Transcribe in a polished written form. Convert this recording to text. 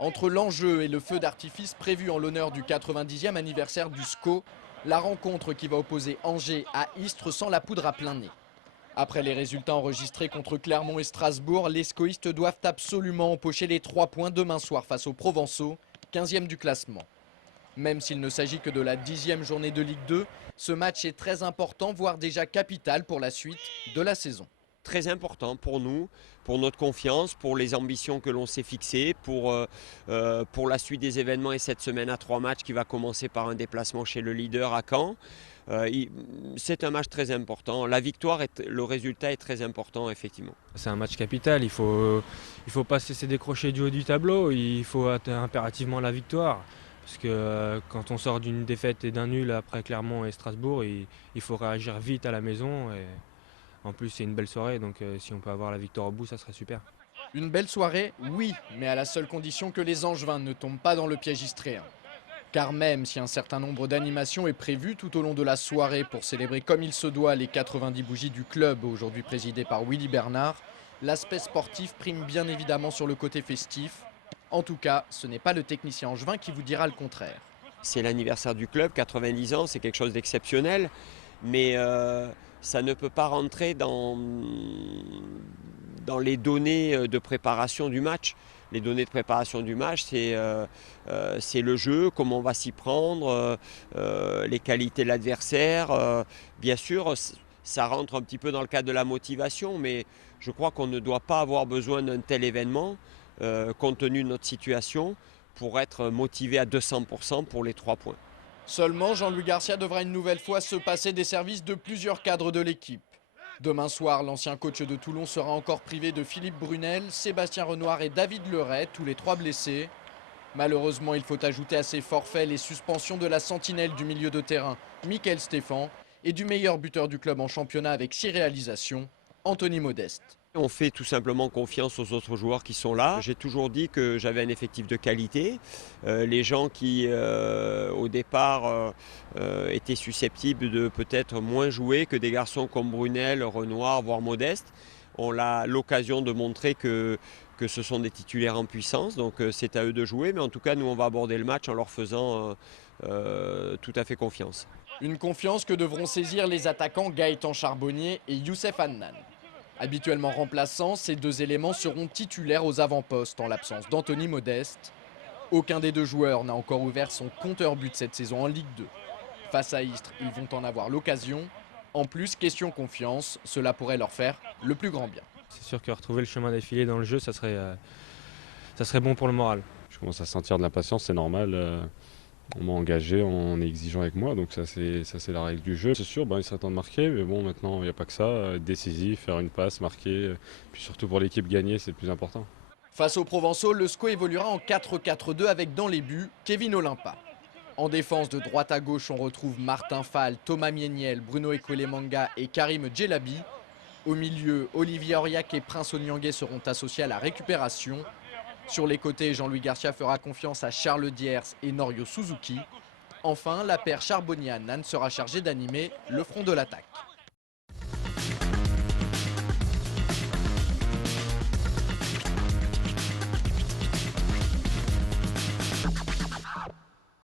Entre l'enjeu et le feu d'artifice prévu en l'honneur du 90e anniversaire du SCO, la rencontre qui va opposer Angers à Istres sent la poudre à plein nez. Après les résultats enregistrés contre Clermont et Strasbourg, les scoïstes doivent absolument empocher les 3 points demain soir face aux Provençaux, 15e du classement. Même s'il ne s'agit que de la 10e journée de Ligue 2, ce match est très important, voire déjà capital pour la suite de la saison. Très important pour nous, pour notre confiance, pour les ambitions que l'on s'est fixées, pour la suite des événements et cette semaine à 3 matchs qui va commencer par un déplacement chez le leader à Caen. C'est un match très important. La victoire, le résultat est très important effectivement. C'est un match capital, il faut pas se laisser décrocher du haut du tableau, il faut impérativement la victoire. Parce que quand on sort d'une défaite et d'un nul après Clermont et Strasbourg, il faut réagir vite à la maison. Et en plus, c'est une belle soirée, donc si on peut avoir la victoire au bout, ça serait super. Une belle soirée, oui, mais à la seule condition que les Angevins ne tombent pas dans le piège istréen. Car même si un certain nombre d'animations est prévu tout au long de la soirée pour célébrer comme il se doit les 90 bougies du club, aujourd'hui présidé par Willy Bernard, l'aspect sportif prime bien évidemment sur le côté festif. En tout cas, ce n'est pas le technicien angevin qui vous dira le contraire. C'est l'anniversaire du club, 90 ans, c'est quelque chose d'exceptionnel, mais ça ne peut pas rentrer dans les données de préparation du match. Les données de préparation du match, c'est le jeu, comment on va s'y prendre, les qualités de l'adversaire. Bien sûr, ça rentre un petit peu dans le cadre de la motivation, mais je crois qu'on ne doit pas avoir besoin d'un tel événement, compte tenu de notre situation, pour être motivé à 200% pour les 3 points. Seulement, Jean-Louis Garcia devra une nouvelle fois se passer des services de plusieurs cadres de l'équipe. Demain soir, l'ancien coach de Toulon sera encore privé de Philippe Brunel, Sébastien Renoir et David Leray, tous les 3 blessés. Malheureusement, il faut ajouter à ces forfaits les suspensions de la sentinelle du milieu de terrain, Mickaël Stéphane, et du meilleur buteur du club en championnat avec 6 réalisations, Anthony Modeste. On fait tout simplement confiance aux autres joueurs qui sont là. J'ai toujours dit que j'avais un effectif de qualité. Les gens qui, au départ, étaient susceptibles de peut-être moins jouer que des garçons comme Brunel, Renoir, voire Modeste, ont l'occasion de montrer que ce sont des titulaires en puissance. Donc c'est à eux de jouer. Mais en tout cas, nous, on va aborder le match en leur faisant tout à fait confiance. Une confiance que devront saisir les attaquants Gaëtan Charbonnier et Youssef Hannan. Habituellement remplaçants, ces 2 éléments seront titulaires aux avant-postes en l'absence d'Anthony Modeste. Aucun des 2 joueurs n'a encore ouvert son compteur but cette saison en Ligue 2. Face à Istres, ils vont en avoir l'occasion. En plus, question confiance, cela pourrait leur faire le plus grand bien. C'est sûr que retrouver le chemin défilé dans le jeu, ça serait bon pour le moral. Je commence à sentir de l'impatience, c'est normal. On m'a engagé, on est exigeant avec moi, donc ça c'est la règle du jeu. C'est sûr, il serait temps de marquer, mais bon, maintenant il n'y a pas que ça. Être décisif, faire une passe, marquer, puis surtout pour l'équipe gagner, c'est le plus important. Face aux Provençaux, le SCO évoluera en 4-4-2 avec dans les buts Kevin Olympa. En défense de droite à gauche, on retrouve Martin Fall, Thomas Mieniel, Bruno Ekolemanga et Karim Djelabi. Au milieu, Olivier Auriac et Prince Onyangé seront associés à la récupération. Sur les côtés, Jean-Louis Garcia fera confiance à Charles Diers et Norio Suzuki. Enfin, la paire Charbonnier-Hannan sera chargée d'animer le front de l'attaque.